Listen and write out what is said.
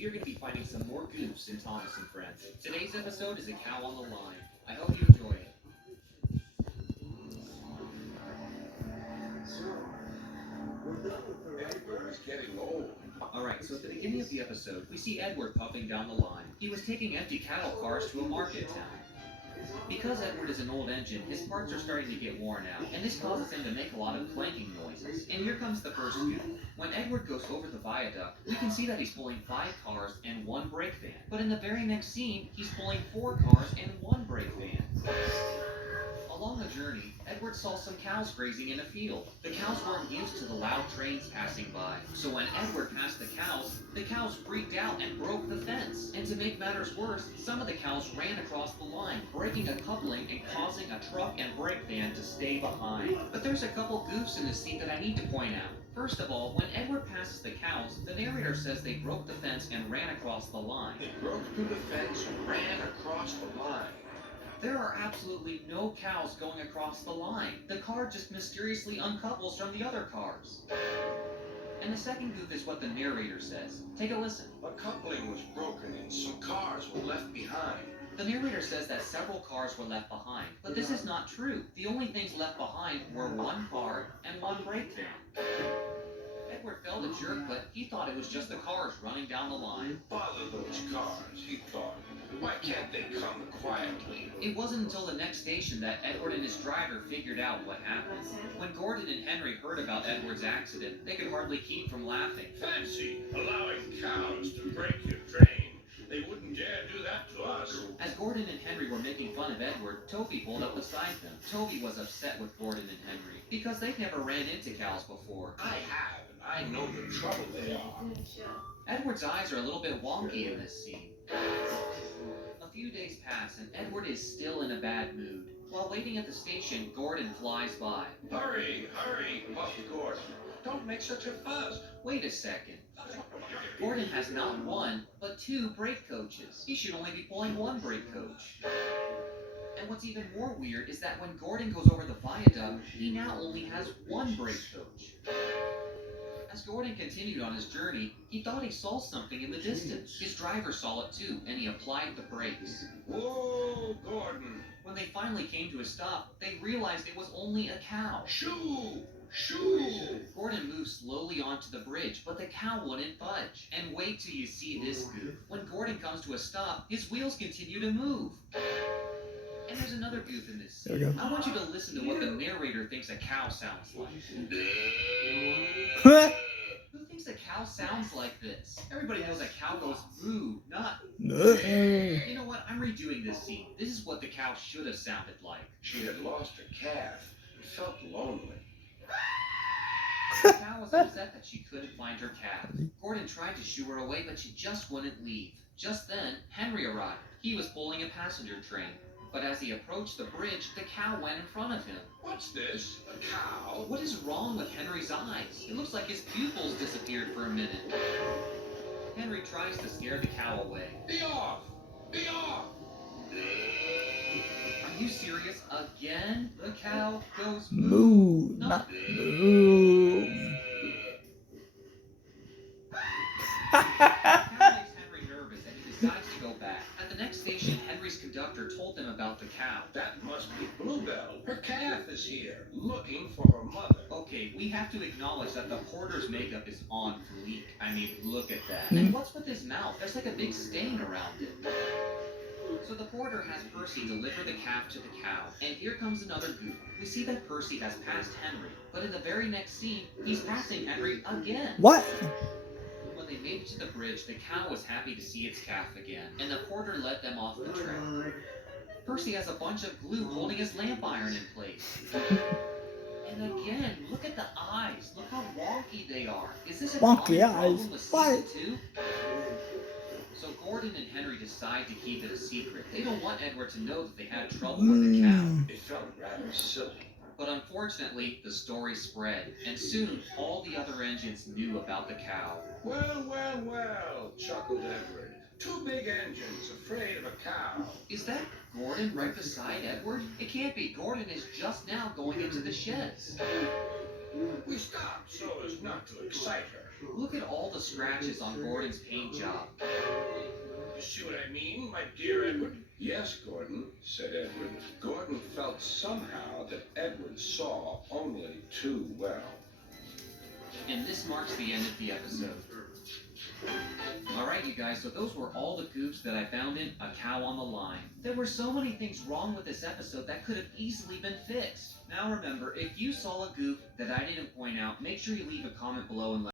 We're going to be finding some more goofs in Thomas and Friends. Today's episode is a cow on the line. I hope you enjoy it. Edward is getting old. Alright, so at the beginning of the episode, we see Edward puffing down the line. He was taking empty cattle cars to a market town. Because Edward is an old engine, his parts are starting to get worn out, and this causes him to make a lot of clanking noises. And here comes the first goof. When Edward goes over the viaduct, we can see that he's pulling 5 cars and 1 brake van. But in the very next scene, he's pulling 4 cars and 1 brake van. Along the journey, Edward saw some cows grazing in a field. The cows weren't used to the loud trains passing by, so when Edward passed the cows freaked out and broke the fence. And to make matters worse, some of the cows ran across the line, breaking a coupling and causing a truck and brake van to stay behind. But there's a couple goofs in this scene that I need to point out. First of all, when Edward passes the cows, the narrator says they broke the fence and ran across the line. They broke through the fence and ran across the line. There are absolutely no cows going across the line. The car just mysteriously uncouples from the other cars. And the second goof is what the narrator says. Take a listen. A coupling was broken and some cars were left behind. The narrator says that several cars were left behind, but this is not true. The only things left behind were 1 car and 1 brake van. Edward felt a jerk, but he thought it was just the cars running down the line. Bother those cars, he thought. Why can't they come quietly? It wasn't until the next station that Edward and his driver figured out what happened. When Gordon and Henry heard about Edward's accident, they could hardly keep from laughing. Fancy allowing cows to break your train. They wouldn't dare do that to us. As Gordon and Henry were making fun of Edward, Toby pulled up beside them. Toby was upset with Gordon and Henry because they've never ran into cows before. I have, and I know the trouble they are. Edward's eyes are a little bit wonky in this scene. A few days pass, and Edward is still in a bad mood. While waiting at the station, Gordon flies by. Hurry, hurry, Buff Gordon. Don't make such a fuss. Wait a second. Gordon has not 1, but 2 brake coaches. He should only be pulling 1 brake coach. And what's even more weird is that when Gordon goes over the viaduct, he now only has 1 brake coach. As Gordon continued on his journey, he thought he saw something in the distance. His driver saw it too, and he applied the brakes. Whoa, Gordon. When they finally came to a stop, they realized it was only a cow. Shoo! Shoo! Gordon moved slowly onto the bridge, but the cow wouldn't budge. And wait till you see this goof. When Gordon comes to a stop, his wheels continue to move. And there's another goof in this scene. There we go. I want you to listen to what the narrator thinks a cow sounds like. Who thinks a cow sounds like this? Everybody knows a cow goes moo, not. You know what? I'm redoing this scene. This is what the cow should have sounded like. She had lost her calf and felt lonely. The cow was upset that she couldn't find her calf. Gordon tried to shoo her away, but she just wouldn't leave. Just then, Henry arrived. He was pulling a passenger train. But as he approached the bridge, the cow went in front of him. What's this? A cow? What is wrong with Henry's eyes? It looks like his pupils disappeared for a minute. Henry tries to scare the cow away. Be off! Be off! Are you serious? Again? The cow goes Moo, not moo. The cow makes Henry nervous and he decides to go back. At the next station, Henry's conductor told them about the cow. That must be Bluebell. Her calf is here, looking for her mother. Okay, we have to acknowledge that the porter's makeup is on fleek. I mean, look at that. And what's with his mouth? There's like a big stain around it. So the porter has Percy deliver the calf to the cow. And here comes another goof. We see that Percy has passed Henry. But in the very next scene, he's passing Henry again. What? When they made it to the bridge, the cow was happy to see its calf again. And the porter led them off the trail. Percy has a bunch of glue holding his lamp iron in place. And again, look at the eyes. Look how wonky they are. Is this a Wonky common eyes? problem with What? season 2? So Gordon and Henry decide to keep it a secret. They don't want Edward to know that they had trouble with the cow. It felt rather silly. But unfortunately, the story spread, and soon all the other engines knew about the cow. Well, well, well, chuckled Edward. 2 big engines afraid of a cow. Is that Gordon right beside Edward? It can't be. Gordon is just now going into the sheds. We stopped so as not to excite her. Look at all the scratches on Gordon's paint job. You see what I mean, my dear Edward? Yes, Gordon, said Edward. Gordon felt somehow that Edward saw only too well. And this marks the end of the episode. Alright, you guys, so those were all the goofs that I found in A Cow on the Line. There were so many things wrong with this episode that could have easily been fixed. Now remember, if you saw a goof that I didn't point out, make sure you leave a comment below and let